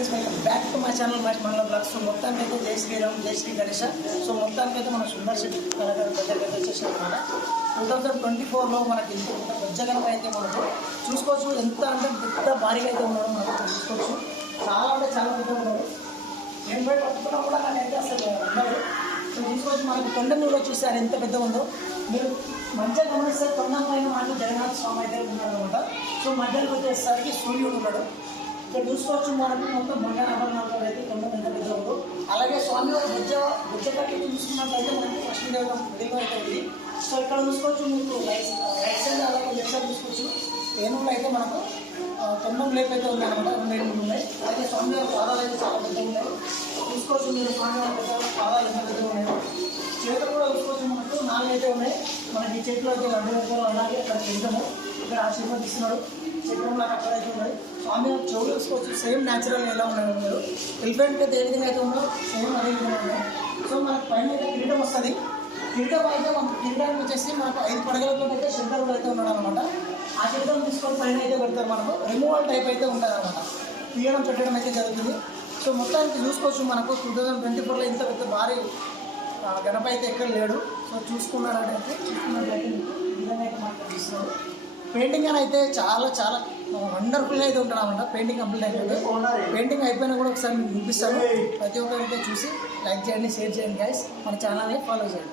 Friends, welcome back to my channel match మండల blogs. So మొత్తానికి అయితే జై శ్రీరామ్, జై శ్రీ గణేష. సో మొత్తానికి అయితే మన సుందర్ శెట్టి కళాకారు దగ్గరికి వచ్చేసాం అనమాట. 2024లో మనకి ఇంత గొజ్జగనప అయితే మనకు చూసుకోవచ్చు. ఎంత అంటే పెద్ద భారీగా అయితే ఉన్నాడు మనకు చూసుకోవచ్చు. చాలా అంటే చాలా పెద్ద ఉన్నాడు. నేను పోయి పట్టుకున్నా కూడా కానీ అయితే అసలు ఉన్నాడు. సో చూసుకోవచ్చు, మనకి తొండ మీద చూస్తారు ఎంత పెద్ద ఉందో. మీరు మంచిగా గమనిస్తే తొండ పైన మనకు జగన్నాథ స్వామి అయితే ఉన్నాడు అనమాట. సో మధ్యలో వచ్చేసరికి సూర్యుడు ఉన్నాడు. ఇక్కడ చూసుకోవచ్చు, మనకు మొత్తం బంగారు ఆభరణాలతో అయితే తొండం ఎంత పెద్ద ఉందో. అలాగే స్వామి బుజ్జ కట్టి చూసుకున్నట్లయితే మనకి ఫస్ట్ విడిగా అయితే ఉంది. సో ఇక్కడ చూసుకోవచ్చు, మీకు రైట్ సైడ్ అలాగే లెఫ్ట్ సైడ్ చూసుకోవచ్చు. ఏనుగులు అయితే మనకు తొండం లేపు అయితే ఉంది అనమాట. 2 ఏనుగులు ఉన్నాయి. అలాగే స్వామి వారి పాదాలు అయితే చాలా పెద్దగా ఉన్నాయి. చూసుకోవచ్చు మీరు స్వామి వారి పాదాలు ఎంత పెద్దగా ఉన్నాయి. చేతులు కూడా చూసుకోవచ్చు, మనకు 4 అయితే ఉన్నాయి. మనకి ఈ చేతిలో అయితే 2 రూపాయలు. అలాగే అక్కడ తింటాము, ఇక్కడ ఆశీర్వదిస్తున్నాడు. చక్రంలో అక్కడ అయితే ఉన్నాయి. స్వామి చెవులు చూసుకోవచ్చు, సేమ్ న్యాచురల్ ఎలా ఉన్నాయి. మీరు ఎలిఫెంట్ అయితే ఏ విధంగా అయితే ఉందో సేమ్ అదే విధంగా ఉన్నాయి. సో మనకు పైన అయితే కిరీటం వస్తుంది. కిరీటం అయితే మనకు కిరీటానికి వచ్చేసి మనకు 5 పడగలతో అయితే శంకరుడు అయితే ఉన్నాడు అనమాట. ఆ కిరీటం తీసుకొని పైన అయితే పెడతారు. మనకు రిమూవల్ టైప్ అయితే ఉంటుంది అనమాట. తీయడం పెట్టడం అయితే జరుగుతుంది. సో మొత్తానికి చూసుకోవచ్చు, మనకు 2024లో ఇంత పెద్ద భారీ గణప అయితే ఎక్కడ లేడు. సో చూసుకున్నట్లయితే ఈ విధంగా అయితే మనకు కనిపిస్తున్నారు. పెయింటింగ్ అని అయితే చాలా చాలా వండర్ఫుల్గా అయితే ఉంటాడు అనమాట. పెయింటింగ్ కంప్లీట్ అయిపోయింది. పెయింటింగ్ అయిపోయినా కూడా ఒకసారి మీకు చూపిస్తాను. ప్రతి ఒక్కరైతే చూసి లైక్ చేయండి, షేర్ చేయండి గైస్. మన ఛానల్ని ఫాలో చేయండి.